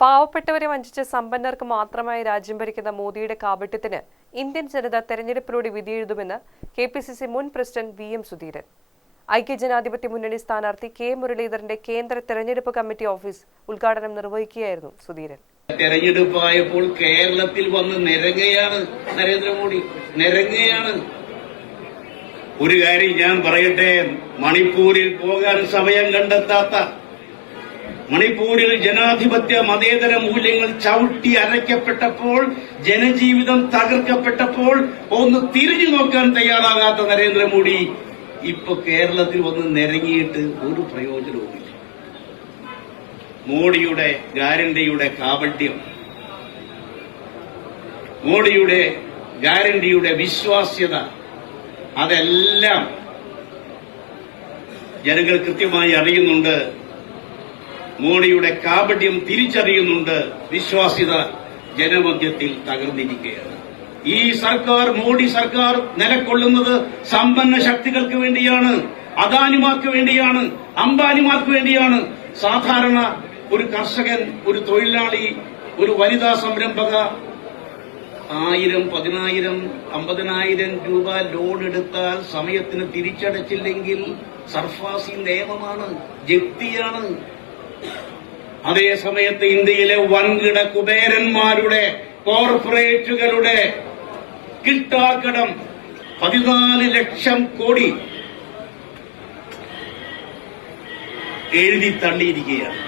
പാവപ്പെട്ടവരെ വഞ്ചിച്ച് സമ്പന്നർക്ക് മാത്രമായി രാജ്യം ഭരിക്കുന്ന മോദിയുടെ കാപട്യത്തിന് ഇന്ത്യൻ ജനത തെരഞ്ഞെടുപ്പിലൂടെ വിധിയെഴുതുമെന്ന് കെ പി സി സി മുൻ പ്രസിഡന്റ് വി എം സുധീരൻ. ഐക്യജനാധിപത്യ മുന്നണി സ്ഥാനാർത്ഥി കെ മുരളീധരന്റെ കേന്ദ്ര തെരഞ്ഞെടുപ്പ് കമ്മിറ്റി ഓഫീസ് ഉദ്ഘാടനം നിർവഹിക്കുകയായിരുന്നു സുധീരൻ. തെരഞ്ഞെടുപ്പായപ്പോൾ കേരളത്തിൽ വന്ന് നിരങ്ങയാണ് നരേന്ദ്രമോദി നിരങ്ങയാണ്. ഒരു കാര്യം ഞാൻ പറയട്ടെ മണിപ്പൂരിൽ പോകാൻ സമയം കണ്ടെത്താത്ത മണിപ്പൂരിൽ ജനാധിപത്യ മതേതര മൂല്യങ്ങൾ ചവിട്ടി അരയ്ക്കപ്പെട്ടപ്പോൾ ജനജീവിതം തകർക്കപ്പെട്ടപ്പോൾ ഒന്ന് തിരിഞ്ഞു നോക്കാൻ തയ്യാറാകാത്ത നരേന്ദ്രമോദി ഇപ്പൊ കേരളത്തിൽ വന്ന് നിരങ്ങിയിട്ട് ഒരു പ്രയോജനവുമില്ല. മോഡിയുടെ ഗ്യാരണ്ടിയുടെ കാപട്യം മോഡിയുടെ ഗ്യാരണ്ടിയുടെ വിശ്വാസ്യത അതെല്ലാം ജനങ്ങൾ കൃത്യമായി അറിയുന്നുണ്ട്. മോഡിയുടെ കാപട്യം തിരിച്ചറിയുന്നുണ്ട് വിശ്വാസ്യത ജനമധ്യത്തിൽ തകർന്നിരിക്കുകയാണ്. ഈ സർക്കാർ മോഡി സർക്കാർ നിലക്കൊള്ളുന്നത് സമ്പന്ന ശക്തികൾക്ക് വേണ്ടിയാണ് അദാനിമാർക്ക് വേണ്ടിയാണ് അംബാനിമാർക്ക് വേണ്ടിയാണ്. സാധാരണ ഒരു കർഷകൻ ഒരു തൊഴിലാളി ഒരു വനിതാ സംരംഭക ആയിരം പതിനായിരം അമ്പതിനായിരം രൂപ ലോൺ എടുത്താൽ സമയത്തിന് തിരിച്ചടച്ചില്ലെങ്കിൽ സർഫാസി നിയമമാണ് ജപ്തിയാണ്. അതേ സമയത്ത് ഇന്ത്യയിലെ വൻകിട കുബേരന്മാരുടെ കോർപ്പറേറ്റുകളുടെ കിട്ടാക്കടം പതിനാല് ലക്ഷം കോടി എഴുതി തള്ളിയിരിക്കുകയാണ്.